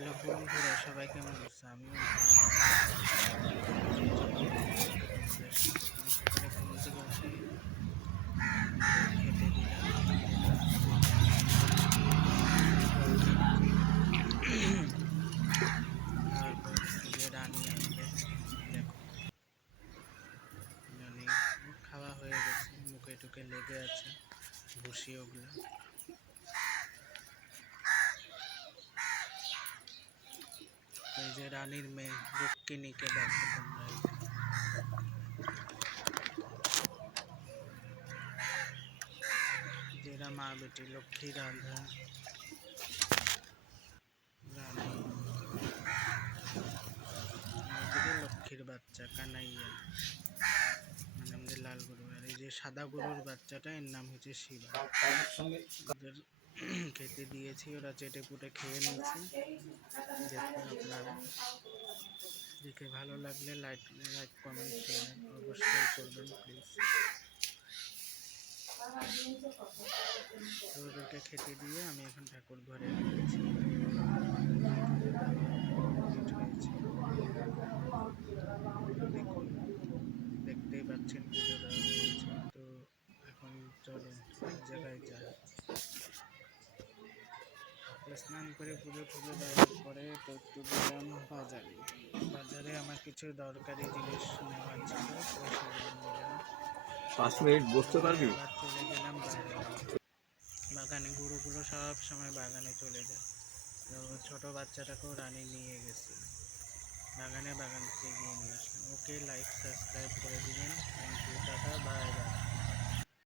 Hello বন্ধুরা, সবাই কেমন আছে? আমিও সকালে ঘুম থেকে উঠে ওদের খেতে দিলাম। তারপর যে রানী আমাদের, দেখো রানী খাওয়া হয়ে গেছে, মুখে টুকে লেগে আছে ভুসি ওগুলো। এই যে রানীর মেয়ে রুক্মিণীকে দেখো তোমরা, যেরা মা বেটি লক্ষ্মী রাধা রানী, এদিকে লক্ষ্মীর বাচ্চা কানাইয়া মানে আমাদের লাল গরু, আর এই যে সাদা গরুর বাচ্চাটা এর নাম হচ্ছে শিবা। ওদের খেতে দিয়েছি, ওরা চেটে পুটে খেয়ে নিয়েছে। দেখুন আপনারা, দেখে ভালো লাগলে লাইক কমেন্ট শেয়ার অবশ্যই করবেন প্লিজ। তো ওদেরকে খেতে দিয়ে আমি এখন ঠাকুর ঘরে গিয়েছি, দেখুন দেখতেই পাচ্ছেন পুজো দেওয়া হয়েছে। তো এখন চলো এক জায়গায় যাই। স্নান করে পুজো টুজো দেওয়ার পরে তো একটু গেলাম বাজারে আমার কিছু দরকারি জিনিস নেওয়ার ছিল, তো সেগুলো নিলাম। 5 মিনিট বসতে পারবি? আবার চলে গেলাম বাগানে। গরুগুলো সব সময় বাগানে চলে যায়, তো ছোট বাচ্চাটাকেও রানী নিয়ে গেছিল বাগান থেকে গিয়ে নিয়ে আসলাম। ওকে লাইক সাবস্ক্রাইব করে দিবেন। Thank you, tata, bye by.